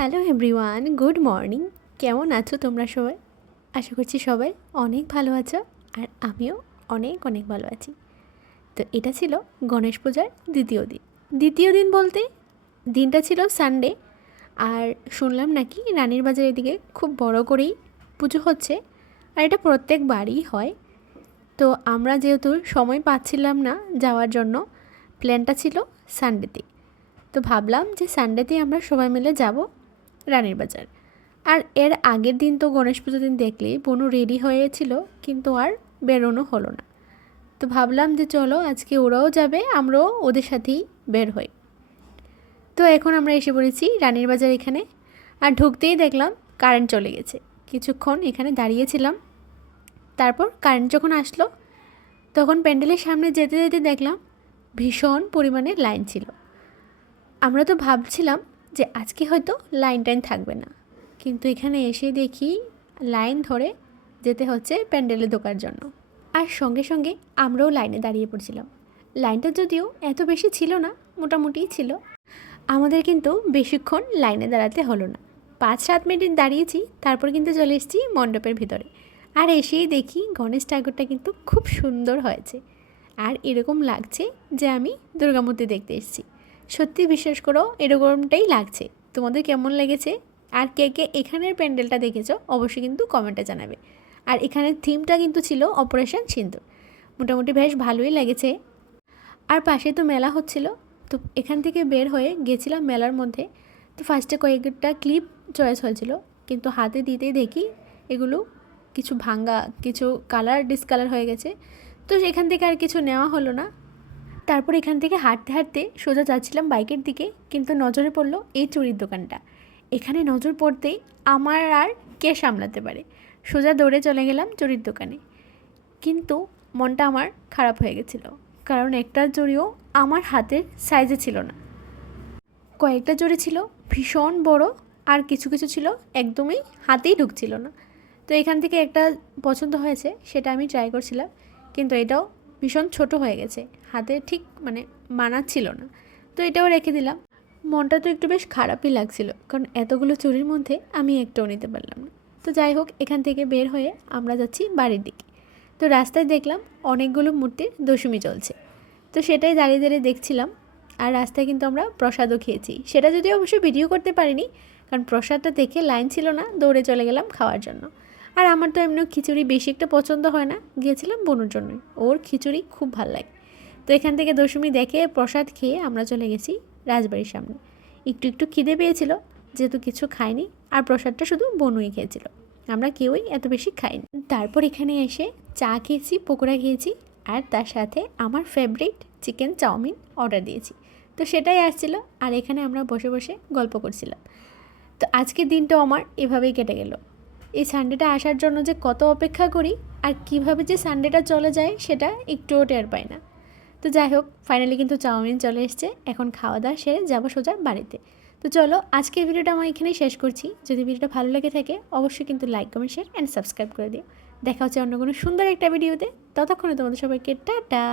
Hello everyone, good morning. কেমন আছো তোমরা সবাই? আশা করছি সবাই অনেক ভালো আছো, আর আমিও অনেক অনেক ভালো আছি। তো এটা ছিল গণেশ পূজার দ্বিতীয় দিন বলতে দিনটা ছিল সানডে। আর শুনলাম নাকি রানীর বাজার এদিকে খুব বড় করেই পুজো হচ্ছে, আর এটা প্রত্যেক বাড়িই হয়। তো আমরা যেহেতু সময় পাচ্ছিলাম না যাওয়ার জন্য, প্ল্যানটা ছিল সানডেতে। তো ভাবলাম যে সানডেতেই আমরা সবাই মিলে যাব রানীর বাজার। আর এর আগের দিন তো গণেশ পুজোর দিন দেখলেই বোনু রেডি হয়েছিল, কিন্তু আর বেরোনো হলো না। তো ভাবলাম যে চলো আজকে ওরাও যাবে, আমরাও ওদের সাথেই বের হই। তো এখন আমরা এসে পড়েছি রানীর বাজার এখানে। আর ঢুকতেই দেখলাম কারেন্ট চলে গেছে। কিছুক্ষণ এখানে দাঁড়িয়েছিলাম, তারপর কারেন্ট যখন আসলো তখন প্যান্ডেলের সামনে যেতে যেতে দেখলাম ভীষণ পরিমাণে লাইন ছিল। আমরা তো ভাবছিলাম যে আজকে হয়তো লাইন থাকবে না, কিন্তু এখানে এসে দেখি লাইন ধরে যেতে হচ্ছে প্যান্ডেলে ঢোকার জন্য। আর সঙ্গে সঙ্গে আমরাও লাইনে দাঁড়িয়ে পড়ছিলাম। লাইনটা যদিও এত বেশি ছিল না, মোটামুটিই ছিল। আমাদের কিন্তু বেশিক্ষণ লাইনে দাঁড়াতে হলো না, 5-7 মিনিট দাঁড়িয়েছি, তারপর কিন্তু চলে এসেছি মণ্ডপের ভিতরে। আর এসেই দেখি গণেশ ঠাকুরটা কিন্তু খুব সুন্দর হয়েছে, আর এরকম লাগছে যে আমি দুর্গামূর্তি দেখতে এসেছি। সত্যি বিশ্বাস করো, এরকমটাই লাগছে। তোমাদের কেমন লেগেছে? আর কে কে এখানের প্যান্ডেলটা দেখেছো অবশ্যই কিন্তু কমেন্টে জানাবে। আর এখানের থিমটা কিন্তু ছিল অপারেশন সিন্দুর। মোটামুটি বেশ ভালোই লেগেছে। আর পাশে তো মেলা হচ্ছিল, তো এখান থেকে বের হয়ে গেছিলাম মেলার মধ্যে। তো ফার্স্টে কয়েকটা ক্লিপ চয়েস হয়েছিল, কিন্তু হাতে দিতেই দেখি এগুলো কিছু ভাঙ্গা, কিছু কালার ডিসকালার হয়ে গেছে। তো সেখান থেকে আর কিছু নেওয়া হলো না। তারপর এখান থেকে হাঁটতে হাঁটতে সোজা যাচ্ছিলাম বাইকের দিকে, কিন্তু নজরে পড়লো এই চুড়ির দোকানটা। এখানে নজর পড়তেই আমার আর কে সামলাতে পারে, সোজা দৌড়ে চলে গেলাম চুড়ির দোকানে। কিন্তু মনটা আমার খারাপ হয়ে গেছিলো, কারণ একটা চুড়িও আমার হাতের সাইজে ছিল না। কয়েকটা চুড়ি ছিল ভীষণ বড়, আর কিছু কিছু ছিল একদমই হাতেই ঢুকছিল না। তো এখান থেকে একটা পছন্দ হয়েছে, সেটা আমি ট্রাই করছিলাম, কিন্তু এটাও ভীষণ ছোট হয়ে গেছে, হাতে ঠিক মানাচ্ছিল না। তো এটাও রেখে দিলাম। মনটা তো একটু বেশ খারাপই লাগছিল, কারণ এতগুলো চুড়ির মধ্যে আমি একটাও নিতে পারলাম না। তো যাই হোক, এখান থেকে বের হয়ে আমরা যাচ্ছি বাড়ির দিকে। তো রাস্তায় দেখলাম অনেকগুলো মূর্তির দশমী চলছে, তো সেটাই দাঁড়িয়ে দাঁড়িয়ে দেখছিলাম। আর রাস্তায় কিন্তু আমরা প্রসাদও খেয়েছি, সেটা যদিও অবশ্যই ভিডিও করতে পারিনি, কারণ প্রসাদটা দেখে লাইন ছিল না, দৌড়ে চলে গেলাম খাওয়ার জন্য। আর আমার তো এমনিও খিচুড়ি বেশি একটা পছন্দ হয় না, গিয়েছিলাম বোনুর জন্যই, ওর খিচুড়ি খুব ভালো লাগে। তো এখান থেকে দশমী দেখে প্রসাদ খেয়ে আমরা চলে গেছি রাজবাড়ির সামনে। একটু একটু খিদে পেয়েছিল, যেহেতু কিছু খাইনি, আর প্রসাদটা শুধু বনুই খেয়েছিল, আমরা কেউই এত বেশি খাইনি। তারপর এখানে এসে চা খেয়েছি, পকোড়া খেয়েছি, আর তার সাথে আমার ফেভারিট চিকেন চাউমিন অর্ডার দিয়েছি। তো সেটাই আসছিল, আর এখানে আমরা বসে বসে গল্প করছিলাম। তো আজকের দিনটাও আমার এভাবেই কেটে গেল। এই সানডেটা আসার জন্য যে কত অপেক্ষা করি, আর কিভাবে যে সানডেটা চলে যায় সেটা একটুও টের পাই না। তো যাই হোক, ফাইনালি কিন্তু চাউমিন চলে এসছে। এখন খাওয়া দাওয়া সেরে যাবো সোজা বাড়িতে। তো চলো, আজকের ভিডিওটা আমার এখানেই শেষ করছি। যদি ভিডিওটা ভালো লেগে থাকে অবশ্যই কিন্তু like, comment, share and subscribe করে দিও। দেখা হচ্ছে অন্য কোনো সুন্দর একটা ভিডিওতে। ততক্ষণে তোমাদের সবাইকে টাটা।